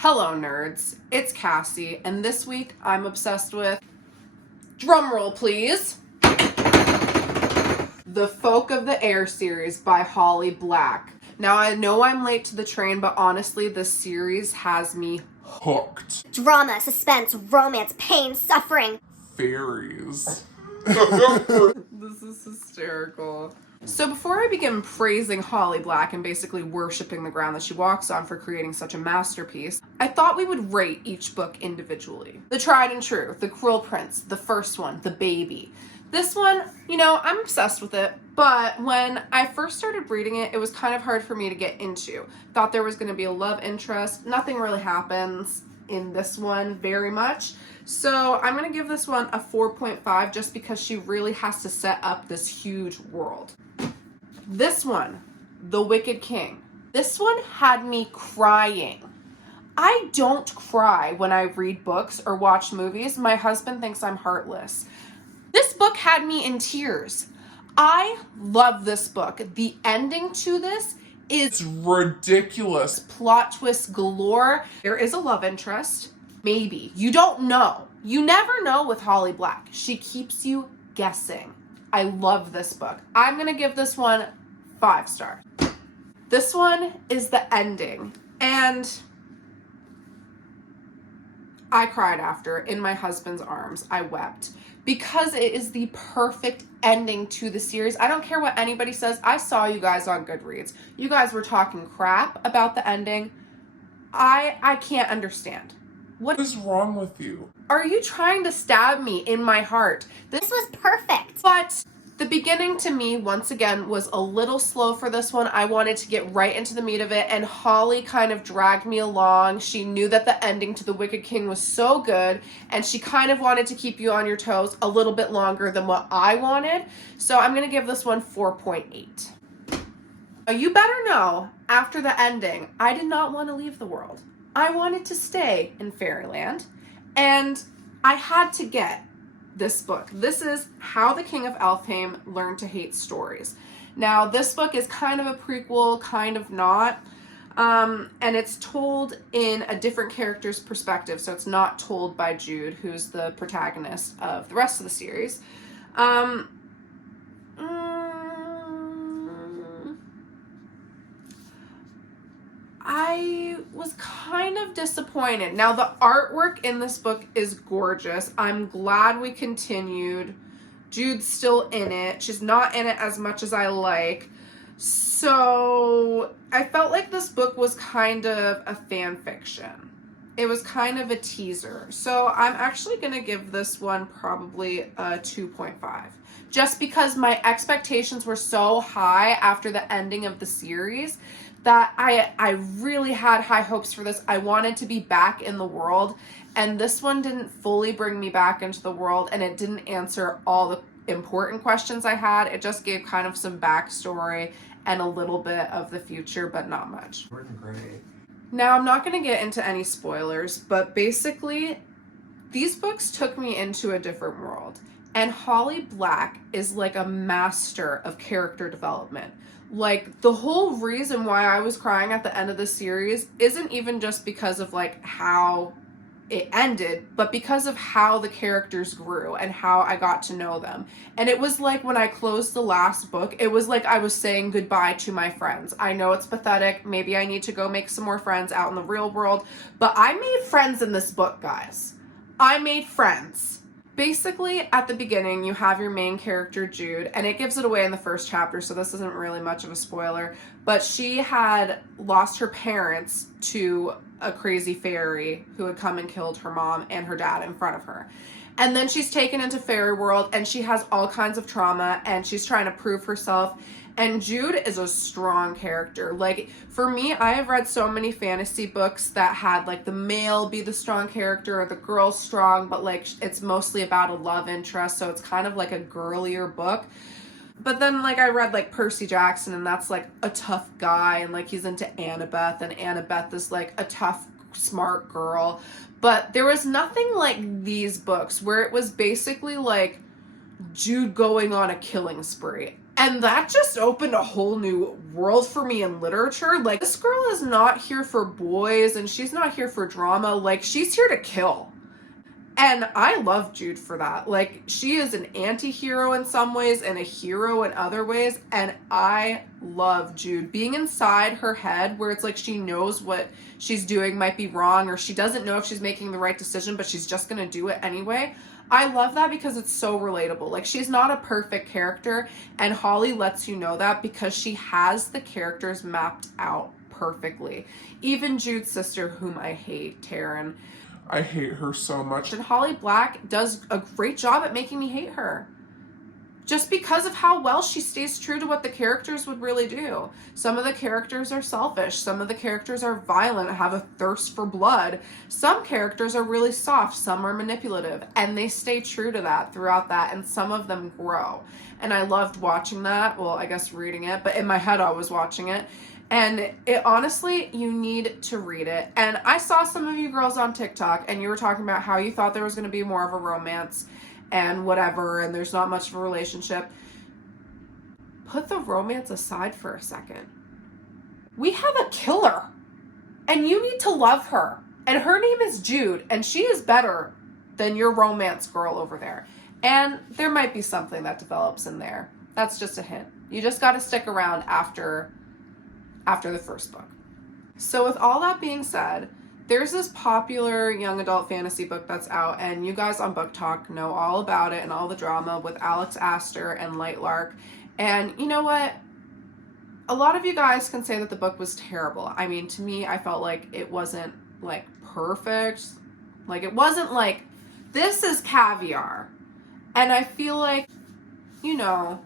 Hello nerds, it's Cassie, and this week I'm obsessed with, drumroll please, The Folk of the Air series by Holly Black. Now I know I'm late to the train, but honestly this series has me hooked. Drama, suspense, romance, pain, suffering. Fairies. This is hysterical. So before I begin praising Holly Black and basically worshipping the ground that she walks on for creating such a masterpiece, I thought we would rate each book individually. The Tried and True, The Cruel Prince, the first one, The Baby. This one, I'm obsessed with it, but when I first started reading it, it was kind of hard for me to get into. Thought there was going to be a love interest. Nothing really happens in this one very much. So I'm going to give this one a 4.5 just because she really has to set up this huge world. This one, The Wicked King. This one had me crying. I don't cry when I read books or watch movies. My husband thinks I'm heartless. This book had me in tears. I love this book. The ending to this is Ridiculous. plot twist galore. There is a love interest. Maybe. You don't know. You never know with Holly Black. She keeps you guessing. I love this book. I'm going to give this one 5 stars. This one is the ending. And I cried after in my husband's arms. I wept. Because it is the perfect ending to the series. I don't care what anybody says. I saw you guys on Goodreads. You guys were talking crap about the ending. I can't understand. What is wrong with you? Are you trying to stab me in my heart? This was perfect. But the beginning to me, once again, was a little slow for this one. I wanted to get right into the meat of it, and Holly kind of dragged me along. She knew that the ending to The Wicked King was so good, and she kind of wanted to keep you on your toes a little bit longer than what I wanted. So I'm going to give this one 4.8. Now, you better know, after the ending, I did not want to leave the world. I wanted to stay in Fairyland, and I had to get this book. This is How the King of Elfhame Learned to Hate Stories. Now, this book is kind of a prequel, kind of not, and it's told in a different character's perspective, so it's not told by Jude, who's the protagonist of the rest of the series. I was kind of disappointed. Now, the artwork in this book is gorgeous. I'm glad we continued. Jude's still in it. She's not in it as much as I like. So I felt like this book was kind of a fan fiction. It was kind of a teaser. So I'm actually going to give this one probably a 2.5. Just because my expectations were so high after the ending of the series that I really had high hopes for this. I wanted to be back in the world, and this one didn't fully bring me back into the world, and it didn't answer all the important questions I had. It just gave kind of some backstory and a little bit of the future, but not much. Now, I'm not going to get into any spoilers, but basically, these books took me into a different world, and Holly Black is like a master of character development. Like, the whole reason why I was crying at the end of the series isn't even just because of like how it ended, but because of how the characters grew and how I got to know them. And it was like when I closed the last book, it was like I was saying goodbye to my friends. I know it's pathetic. Maybe I need to go make some more friends out in the real world, but I made friends in this book, guys. I made friends. Basically, at the beginning, you have your main character, Jude, and it gives it away in the first chapter, so this isn't really much of a spoiler, but she had lost her parents to a crazy fairy who had come and killed her mom and her dad in front of her. And then she's taken into fairy world, and she has all kinds of trauma, and she's trying to prove herself. And Jude is a strong character. Like, for me, I have read so many fantasy books that had, like, the male be the strong character or the girl strong, but, like, it's mostly about a love interest, so it's kind of like a girlier book. But then, like, I read, like, Percy Jackson, and that's, like, a tough guy, and, like, he's into Annabeth, and Annabeth is, like, a tough, smart girl. But there was nothing like these books, where it was basically, like, Jude going on a killing spree. And that just opened a whole new world for me in literature. Like, this girl is not here for boys and she's not here for drama. Like, she's here to kill. And I love Jude for that. Like, she is an anti-hero in some ways and a hero in other ways. And I love Jude being inside her head where it's like she knows what she's doing might be wrong, or she doesn't know if she's making the right decision, but she's just going to do it anyway. I love that because it's so relatable. Like, she's not a perfect character, and Holly lets you know that because she has the characters mapped out perfectly. Even Jude's sister, whom I hate, Taryn. I hate her so much. And Holly Black does a great job at making me hate her. Just because of how well she stays true to what the characters would really do. Some of the characters are selfish. Some of the characters are violent, have a thirst for blood. Some characters are really soft. Some are manipulative. And they stay true to that throughout that. And some of them grow. And I loved watching that. Well, I guess reading it. But in my head, I was watching it. And it honestly, you need to read it. And I saw some of you girls on TikTok, and you were talking about how you thought there was going to be more of a romance and whatever, and there's not much of a relationship. Put the romance aside for a second. We have a killer, and you need to love her. And her name is Jude, and she is better than your romance girl over there. And there might be something that develops in there. That's just a hint. You just got to stick around after the first book. So with all that being said, there's this popular young adult fantasy book that's out, and you guys on Book Talk know all about it and all the drama with Alex Astor and Lightlark. And you know what? A lot of you guys can say that the book was terrible. I mean, to me, I felt like it wasn't like perfect. Like, it wasn't like, this is caviar. And I feel like, you know,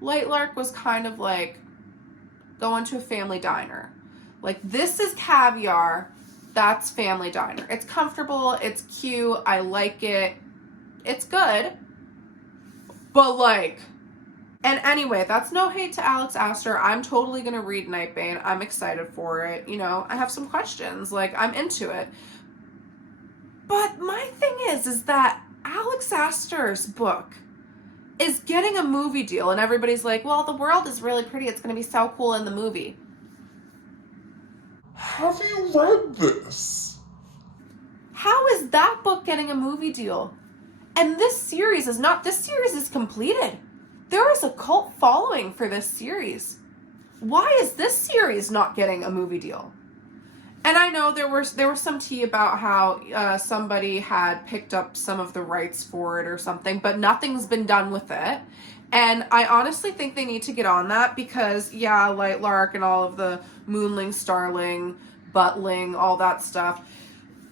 Lightlark was kind of like going to a family diner. Like, this is caviar. That's family diner. It's comfortable. It's cute. I like it. It's good. But like, and anyway, that's no hate to Alex Astor. I'm totally going to read Nightbane. I'm excited for it. You know, I have some questions. Like, I'm into it. But my thing is that Alex Astor's book is getting a movie deal, and everybody's like, well, the world is really pretty. It's going to be so cool in the movie. Have you read this? How is that book getting a movie deal? And this series is completed. There is a cult following for this series. Why is this series not getting a movie deal? And I know there was some tea about how somebody had picked up some of the rights for it or something, but nothing's been done with it. And I honestly think they need to get on that because, yeah, Lightlark and all of the Moonling, Starling, Buttling, all that stuff,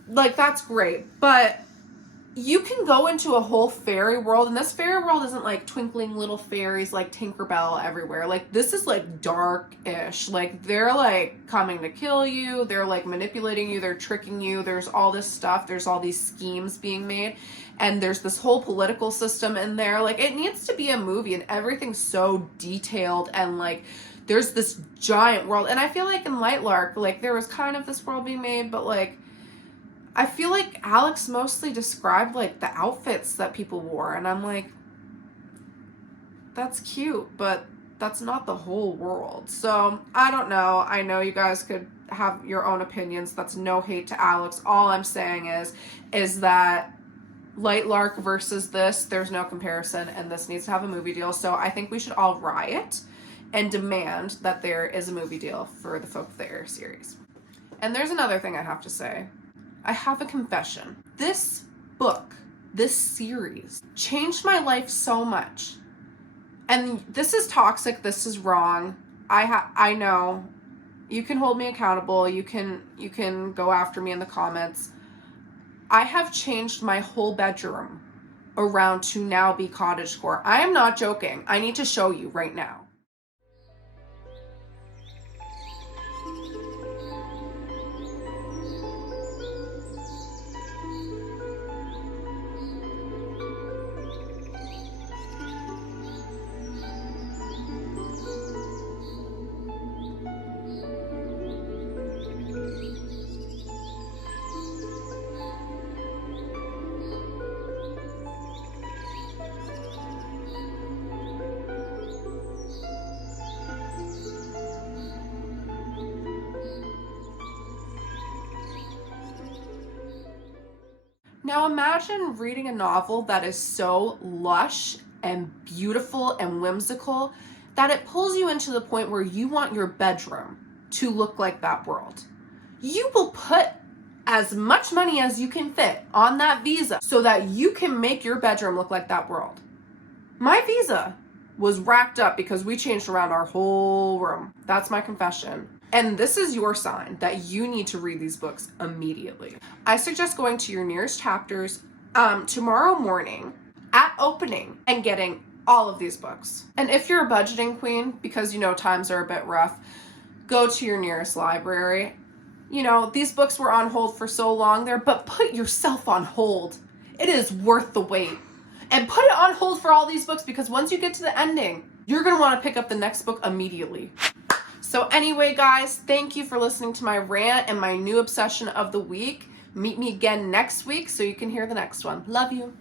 like, that's great. But you can go into a whole fairy world, and this fairy world isn't like twinkling little fairies like Tinkerbell everywhere. Like, this is like dark-ish. Like, they're like coming to kill you. They're like manipulating you. They're tricking you. There's all this stuff. There's all these schemes being made. And there's this whole political system in there. Like, it needs to be a movie, and everything's so detailed, and like, there's this giant world. And I feel like in Lightlark, like, there was kind of this world being made, but like, I feel like Alex mostly described like the outfits that people wore, and I'm like, that's cute, but that's not the whole world. So I don't know. I know you guys could have your own opinions. That's no hate to Alex. All I'm saying is that Lightlark versus this, there's no comparison, and this needs to have a movie deal. So I think we should all riot and demand that there is a movie deal for the Folk of the Air series. And there's another thing I have to say. I have a confession. This book, this series, changed my life so much. And this is toxic. This is wrong. I know. You can hold me accountable. You can go after me in the comments. I have changed my whole bedroom around to now be cottagecore. I am not joking. I need to show you right now. Now imagine reading a novel that is so lush and beautiful and whimsical that it pulls you into the point where you want your bedroom to look like that world. You will put as much money as you can fit on that visa so that you can make your bedroom look like that world. My visa was racked up because we changed around our whole room. That's my confession. And this is your sign that you need to read these books immediately. I suggest going to your nearest chapters tomorrow morning at opening and getting all of these books. And if you're a budgeting queen, because you know times are a bit rough, go to your nearest library. You know, these books were on hold for so long there, but put yourself on hold. It is worth the wait. And put it on hold for all these books, because once you get to the ending, you're going to want to pick up the next book immediately. So anyway, guys, thank you for listening to my rant and my new obsession of the week. Meet me again next week so you can hear the next one. Love you.